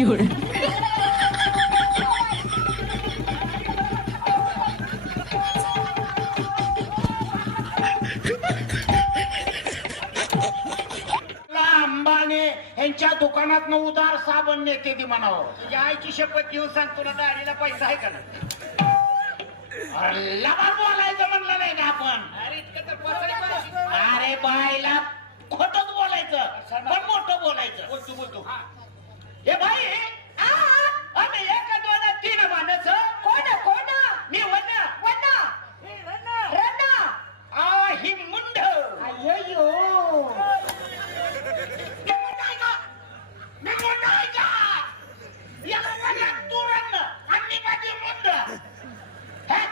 有人，अंबाने यांच्या दुकानात उदार साबण नेते ती म्हणावं. तुझ्या आईची शपथ घेऊन सांग तुला दाढीला पैसा आहे का ना अरे लबाड बोलायचं म्हणलं नाही का आपण. अरे इतकं तर पचायला पाहिजे. अरे बायला खोटच बोलायचं पण मोठं बोलायचं. बोलतो बोलतो हे भाई आ, आम्ही एक दोन तीन माणसं. कोण कोण मी वन्य वन्ना. रन्ना. आ ही मुंड. मी आहे का याला माझ्या तू रन्न. आणि माझी मुंड. हे?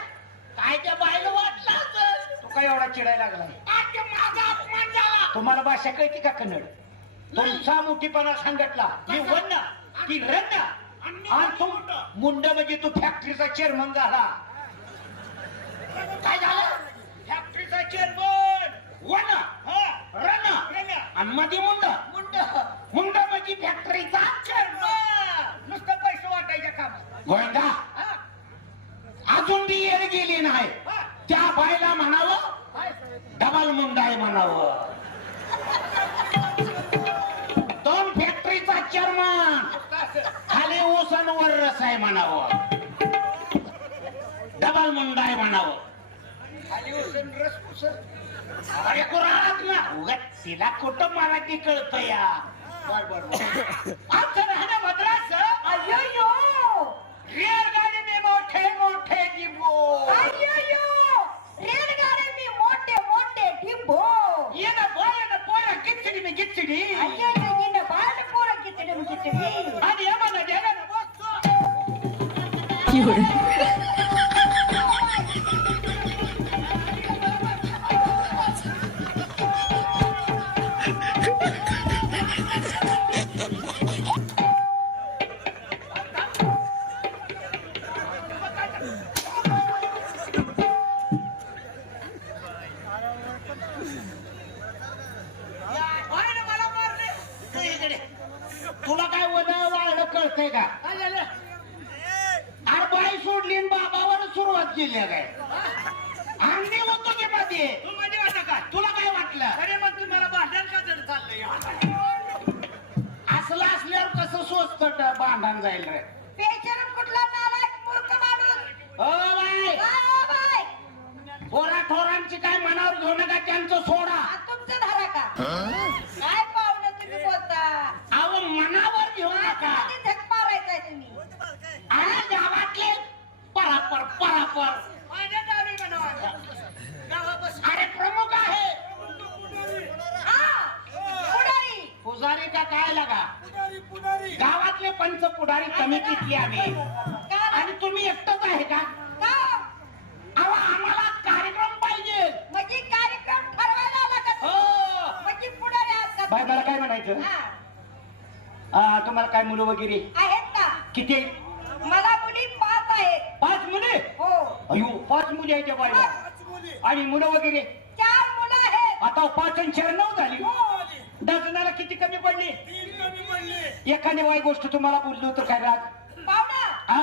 काय त्या बायला वाटलं? तू काय एवढा चिडायला ते माझा अपमान झाला. तुम्हाला भाषा कळते का कन्नड? तुमचा मोठीपणा सांगितला. मी वन्न ती रन्न. आणि तू मुंड म्हणजे तू फॅक्टरीचा चेअरमन झाला. काय झालं? फॅक्टरीचा चेअरमन वन रन आणि मध्ये मुंड. मुंड. मुंड म्हणजे फॅक्टरीचा चेअरमन नुसतं पैसे वाटायच्या कामात. गोविंदा हा? अजून बी येर गेली नाही? त्या बायला म्हणावं? डबल मुंड आहे म्हणावं. असं. खाली ऊस आणि वर रस आहे म्हणावं. डबल मुंड आहे म्हणावं. अरे कुरात ना. उगाच तिला कुठं मराठी कळत या? बर राहणं मद्रास तुला काय वड वाढ कळतंय का? सोडली आणि बाबावर सुरुवात केली काय अंगणी होतो की मध्ये तू? मध्ये वाटत काय? तुला काय वाटलं? अरे मग तुम्हाला भांडण का जड चाललंय? असलं असल्यावर कसं स्वस्त भांडण जाईल रे? पेचर कुठला नालायक मूर्ख माणूस ओ बाई. काय हो बाय पोरा ठोरांची काय मनावर घेऊ नका त्यांचं सोडा. हा तुमचं धारा का काय पाहुणं तुम्ही बोलता अहो मनावर घेऊ नका कधी झक मारायचाय तुम्ही आणि गावातले परापर अरे प्रमुख आहे. हा. पुजारी का काय लागा? गावातले पंच पुढारी कमी किती आम्ही. का आणि तुम्ही एकटंच आहे का? का अहो आम्हाला कार्यक्रम पाहिजे. म्हणजे कार्यक्रम ठरवायला का हो? म्हणजे पुढारी का बाय? मला काय म्हणायचं? हा, तुम्हाला काय मुलं वगैरे? आहेत ना. किती? मला मुली मुले हो. अयो पाच मुली आहेत त्या बायला आणि मुलं वगैरे? चार मुलं आहेत. आता पाच आणि चार नऊ झाली. हो. डझनाला किती कमी पडली? एखादी वाईट गोष्ट तुम्हाला बोललो तर काय राग हा?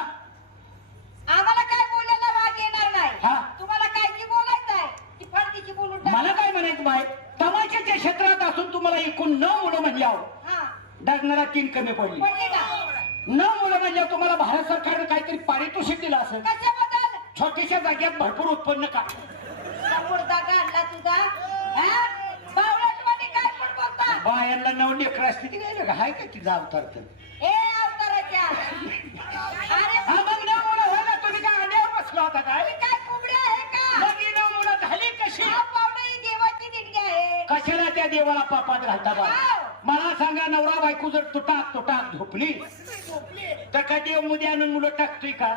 आम्हाला काय बोलायला राग येणार नाही. हा. तुम्हाला काय की बोलायचं आहे? ती फडकीची बोलून टाका. मला काय म्हणायचं बाय तमाशाच्या क्षेत्रात असून तुम्हाला एकूण नऊ मुलं म्हणल्यावर हा. डझनाला तीन कमी पडली. पडली का? नऊ मुलं म्हणल्यावर तुम्हाला भारत सरकारनं काहीतरी पारितोषिक दिलं असेल. कशाबद्दल? छोट्याशा जागेत भरपूर उत्पन्न का मुर्दा काढला तुझा? हा? बावळटवाणी काय पण बोलता? बायांना नऊ लेकर असते ती काय हाय का तिचा अवतार तर? ए अवताराच्या. अरे हा मग नऊ मुलं व्हायला तुम्ही काय अंड्यावर बसला होता काय? तुम्ही काय कुबड्या आहे का? मग ही नऊ मुलं झाली कशी? हा ही देवाची देणगी आहे. कशाला त्या देवाला पापात घालता बा? हाव. मला सांगा नवरा बायको जर तुटाक तुटाक झोपली तर का देवमध्ये आणून मुलं टाकतोय का?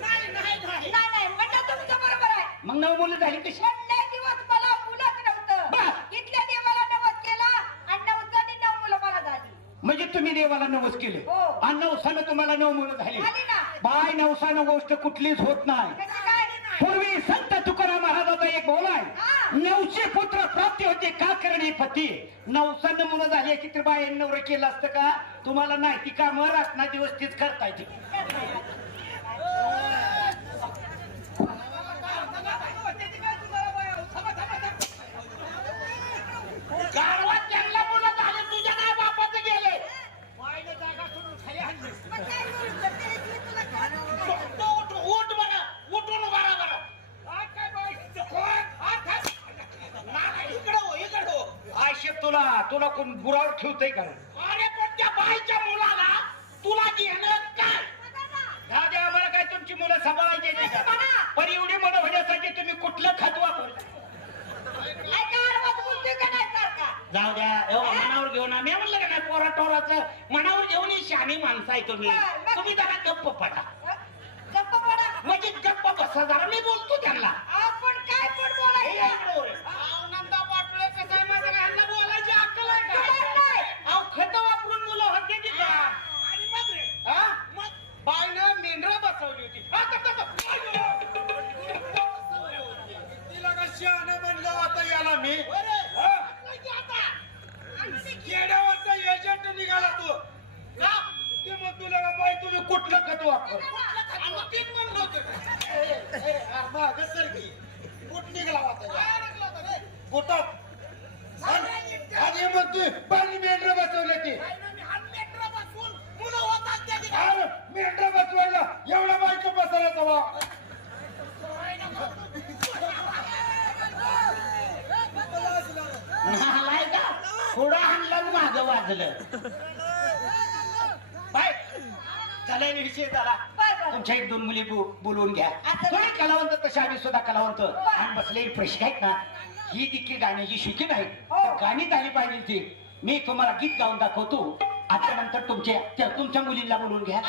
नाही नाही म्हणणं तुमचं बरोबर आहे. मग नऊ मुलं झाली कशी? दिवस मला मुलंच नव्हतं. इथल्या देवाला नवस केला आणि नवसाने नऊ मुलं मला झाली. म्हणजे तुम्ही देवाला नवस केले. हो. आणि नवसानं तुम्हाला नऊ मुलं झाली. झाली ना. बाय नवसानं गोष्ट कुठलीच होत नाही कसं काय पूर्वी संत तुकाराम महाराजाचा एक बोल आहे हा नऊशे पुत्र प्राप्ती होते का करणे पती? नवसा नमुना झाली की तर बाई नवरं केलं असतं का? तुम्हाला नाही ती कामं रातना दिवस तीच करता येते गाढवात त्यांना मुलं झाले तुझ्या काय बापाचं गेले तो उठ उठ बरं उठून बरा बरं नाही, इकडं हो इकडं हो आशेप कोण गुरावर ठेवतंय का अरे पण त्या बाईच्या मुलाला तुला घेणं काय? द्या आम्हाला काय तुमची मुलं सांभाळायची का? पण एवढी मुलं होण्यासाठी तुम्ही कुठलं खत वापर जाऊ द्या. एवढं मनावर घेऊन मी म्हणलं का नाही पोरा टोराचं? मनावर घेऊन ही शहाणी माणसं आहे तुम्ही. तुम्ही जरा गप्प पडा. म्हणजे गप्प बसा जरा. मी बोलतो त्यांना. आपण काय पण बोलायचं? कुठं आणि मग तू पाणी मेंढर बसवलं की. अरे मेंढर बसवायला एवढा बायको बसवला वा. नालाय का पुढं आणलं माग वाजलं. बाय. झाला विषय झाला. तुमच्या एक दोन मुली बोलवून घ्या. आता थोडे कलावंत तसे आम्ही सुद्धा कलावंत. आणि बसलेली प्रशिक आहेत ना? ही देखील गाण्याची शिकी नाही. हो. गाणी झाली पाहिजे ती. मी तुम्हाला गीत गाऊन दाखवतो. आता नंतर तुमच्या त्या- तुमच्या मुलींना बोलवून घ्या.